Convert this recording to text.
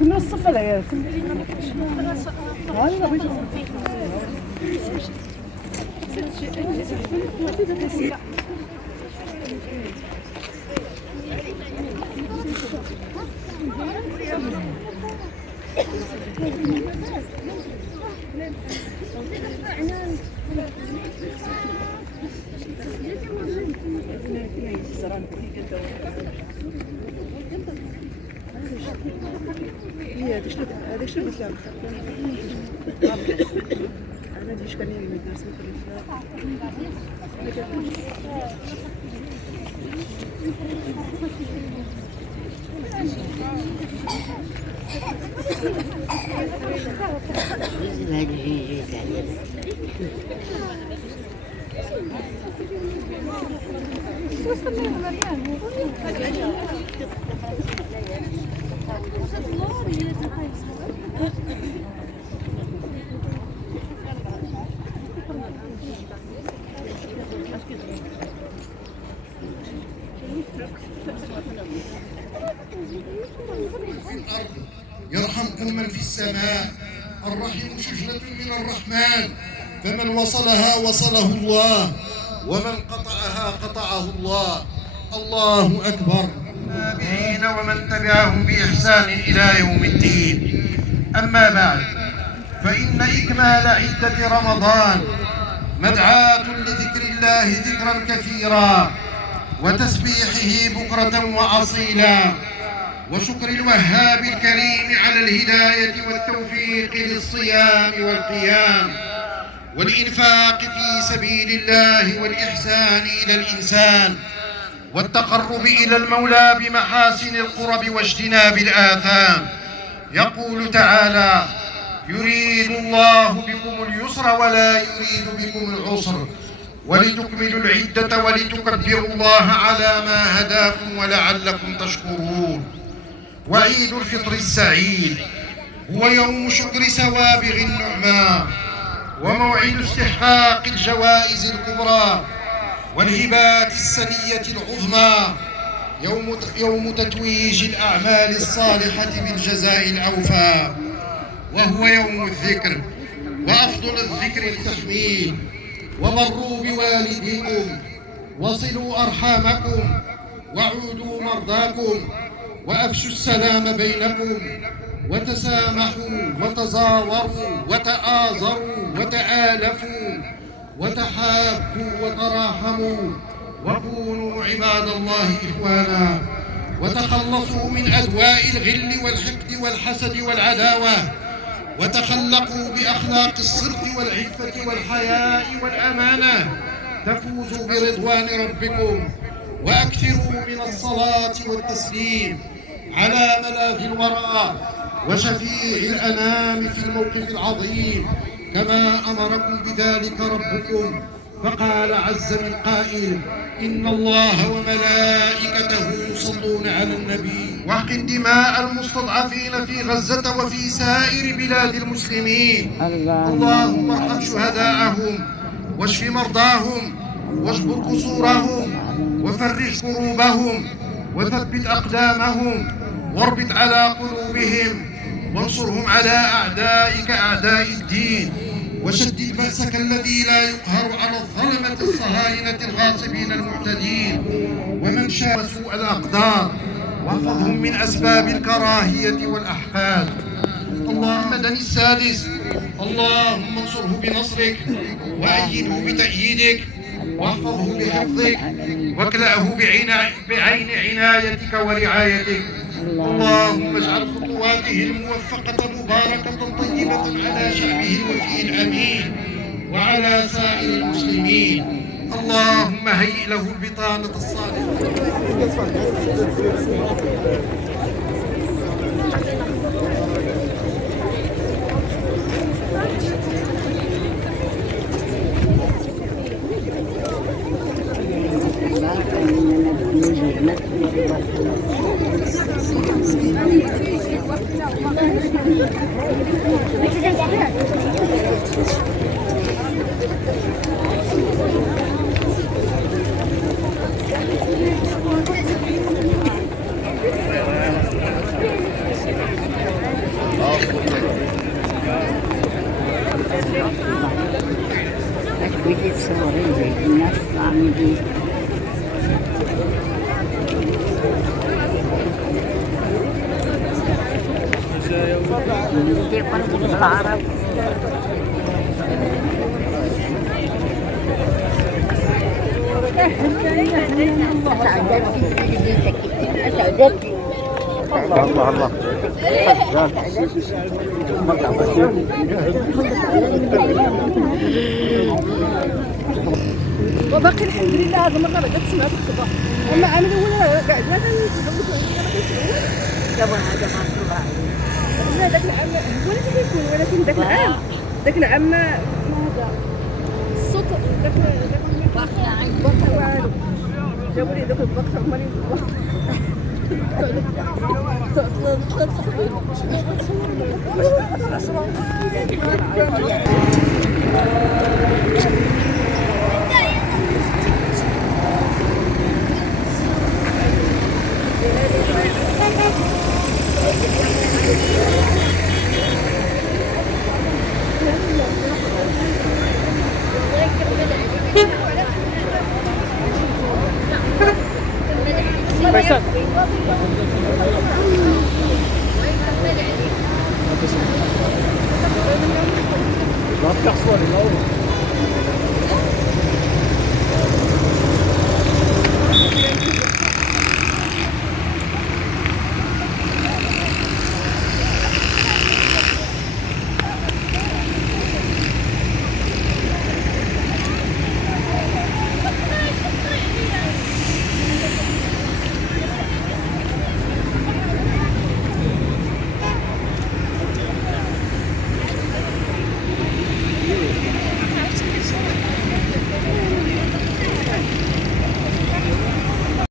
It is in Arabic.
كنا الصف العيال هذا شنو قلت لهم؟ أنا ديش كان يمي الناس يرحمكم من في السماء. الرحم شجرة من الرحمن، فمن وصلها وصله الله، ومن قطعها قطعه الله. الله أكبر. التابعين ومن تبعهم بإحسان إلى يوم الدين. أما بعد، فإن إكمال عدة رمضان مدعاة لذكر الله ذكرا كثيرا، وتسبيحه بكرة وأصيلا، وشكر الوهاب الكريم على الهداية والتوفيق للصيام والقيام والإنفاق في سبيل الله والإحسان إلى الإنسان والتقرب إلى المولى بمحاسن القرب واجتناب الآثام. يقول تعالى: يريد الله بكم اليسر ولا يريد بكم العسر ولتكملوا العدة ولتكبروا الله على ما هداكم ولعلكم تشكرون. وعيد الفطر السعيد هو يوم شكر سوابغ النعماء، وموعد استحقاق الجوائز الكبرى والهبات السنية العظمى، يوم تتويج الأعمال الصالحة بالجزاء الأوفى، وهو يوم الذكر. وأفضل الذكر التحميد. وبروا بوالديكم، وصلوا أرحامكم، وعودوا مرضاكم، وأفشوا السلام بينكم، وتسامحوا وتزاوروا وتآزروا وتآلفوا وتحابوا وتراحموا، وكونوا عباد الله إخوانا، وتخلصوا من أدواء الغل والحقد والحسد والعداوة، وتخلقوا بأخلاق الصدق والعفة والحياء والأمانة، تفوزوا برضوان ربكم. وأكثروا من الصلاة والتسليم على ملاذ الورى وشفيع الأنام في الموقف العظيم، كما أمركم بذلك ربكم. فقال عز من قائل: إن الله وملائكته يصلون على النبي. واحقن دماء المستضعفين في غزة وفي سائر بلاد المسلمين. اللهم ارحم شهداءهم، واشف مرضاهم، واجبر كسورهم، وفرج كروبهم، وثبت أقدامهم، واربط على قلوبهم، وانصرهم على أعدائك أعداء الدين، وشدد بأسك الذي لا يقهر على الظلمة الصهاينة الغاصبين المعتدين، ومن شاء سوء الأقدار. واحفظهم من أسباب الكراهية والأحقاد. اللهم دني السادس، اللهم انصره بنصرك وأيده بتأييدك واحفظه بحفظك واكلأه بعين عنايتك ورعايتك. اللهم اجعل خطواته الموفقة مباركة طيبة على شعبه الوفي الأمين وعلى سائر المسلمين. اللهم هيئ له البطانة الصالحة. Видеть свои нас с вами. Dia pun berharap. الله الله وباقي الحمد لله هذا المره بدات تسمع في الخطبه، اما انا الاولى قاعد ما لا ذاك العام ولا كيكون، ولكن ذاك العام هذا الصوت ذاك والو جابوا لي ذاك الوقت عمالين لا تحصل الأول